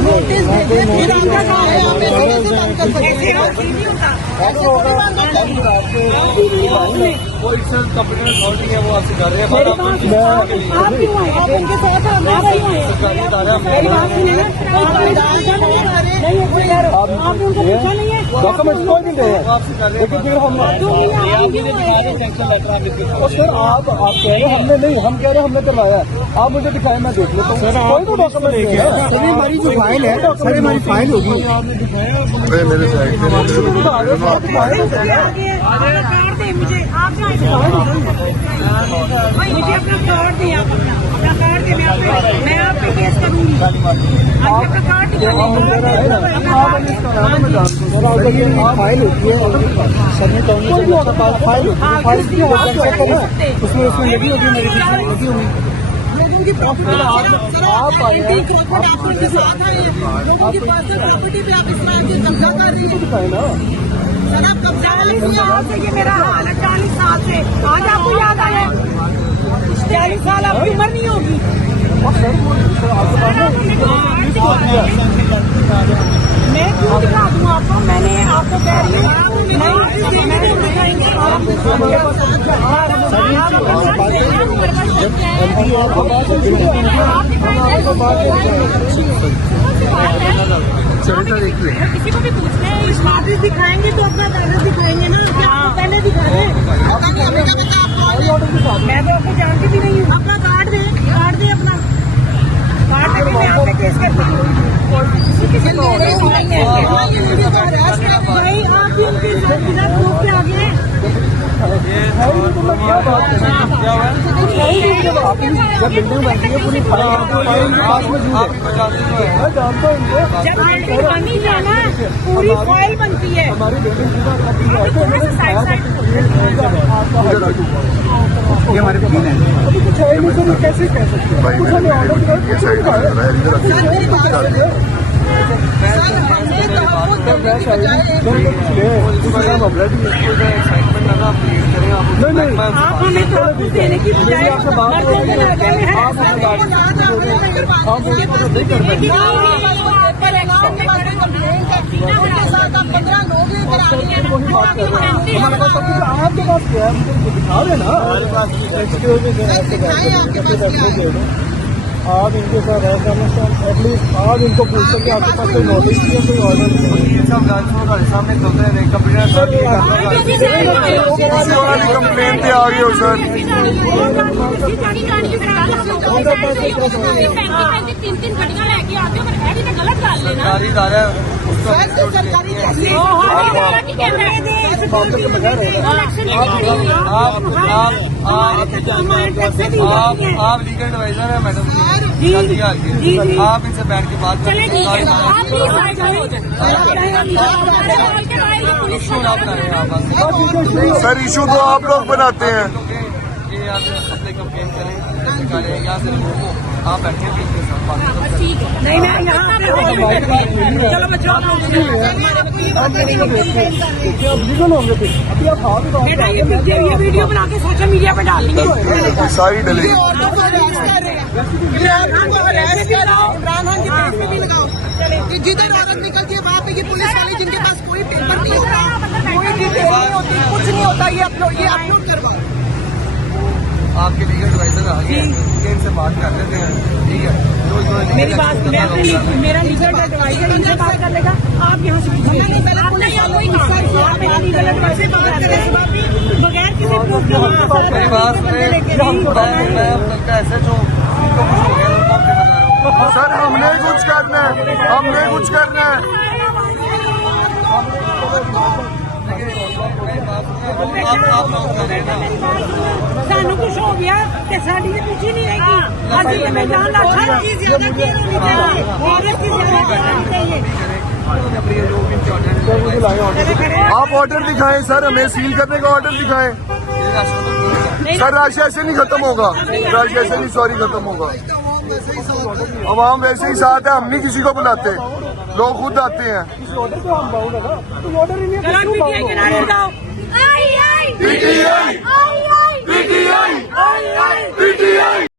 Notice भेजे फिर आगे ऐसे नहीं होता। वो एक्सेल कंप्यूटर अथॉरिटी है, वो आपसे कर रहे हैं। आप क्यों आए? आप उनके साथ आपने उनको पूछा नहीं है? डॉक्यूमेंट्स कोई नहीं दे आपसे कर रहे लेकिन फिर हम सर आप कह रहे हमने नहीं, हम कह रहे हमने करवाया है, आप मुझे दिखाए मैं देख लेता हूँ। कोई तो डॉक्यूमेंट नहीं है। हमारी जो फाइल है सर, हमारी फाइल होगी। आपने दिखाया मेरे साइड मुझे आप मुझे अपना कार्ड दें, आप अपना कार्ड दें, मैं आप पे केस करूंगी। आप अपना कार्ड फाइल होती है, फाइल होती है, उसमें लगी होगी, मेरी लगी होगी। लोगों की प्रॉपर्टी आप आपके साथ आए हैं, लोगों की पर्सनल प्रॉपर्टी पे आप इस तरह से कब्जा कर रही है। सर आप कब्जा से ये मेरा हाल है 40 साल से, आज आपको याद आया? 40 साल आपकी उम्र नहीं होगी। मैं क्यों दिखा दूँ आपको? मैंने आपको कह रही हूँ किसी को भी पूछना है, कागज दिखाएंगे तो अपना कागज दिखाएंगे ना, क्या आपको पहले दिखा रहे? मैं तो आपको जानती भी नहीं हूँ। अपना कार्ड दे अपना कार्ड दे, मैं आप पे केस करती हूँ। भाई आप भी उनके बिना प्रूफ के आगे हैं। बिल्डिंग बनती है पूरी जब बिल्डिंग बनी जाना पूरी फाइल बनती है। हमारी बिल्डिंग ये हमारे तीन है। अभी कुछ है नहीं सर, कैसे कह सकते हैं? कुछ हमें आप हमें तो देने की बजाय हमारे पास सब कुछ आपके पास क्या है, मुझे दिखा रहे ना। आप इनके साथ ऐसा एटलीस्ट आप इनको पूछ सकते आपके पास कोई नोटिस नहीं है, कोई ऑर्डर नहीं है। सामने कंप्लेन पे आ गई हो सर। सरकारी इदारा आप लीगल एडवाइजर है मैडम, आप इनसे बैठ के बात करें। सर इशू तो आप लोग बनाते हैं। ये आप अपने कंप्लेन करें, यहाँ से आप बैठे इनके साथ बात करें। नहीं मैं यहाँ पे चलो बच्चों आप लीगल होंगे फिर अभी आप बेटा ये वीडियो बना के सोशल मीडिया पे डालेंगे, सारी डलेगी। जिधर औरत निकलती है वहाँ पे ये पुलिस वाले जिनके पास कोई पेपर नहीं होता, कोई डिटेल नहीं होती, कुछ नहीं होता, ये अपलोड करवाओ। आपके लीगल एडवाइजर आ गए हैं, इनसे बात कर लेते हैं, ठीक है? मेरी बात मेरा लीगल एडवाइजर इनसे बात कर लेगा। आप यहाँ से मेरा लीगल एडवाइजर बगैर किसी प्रूफ के मेरी बात सर हमने कुछ करना है, हमने कुछ करना है। सानू कुछ हो गया तो साड़ी की पूछी नहीं रहेगी। अभी मैं जान ला हर चीज ज्यादा केयर होनी चाहिए, औरत की ज्यादा केयर होनी चाहिए। आप ऑर्डर दिखाएं सर, हमें सील करने का ऑर्डर दिखाएं। सर रश ऐसे नहीं खत्म होगा, रश ऐसे नहीं सॉरी खत्म होगा। अवाम वैसे ही साथ है, हम नहीं किसी को बुलाते, लोग खुद आते हैं। आई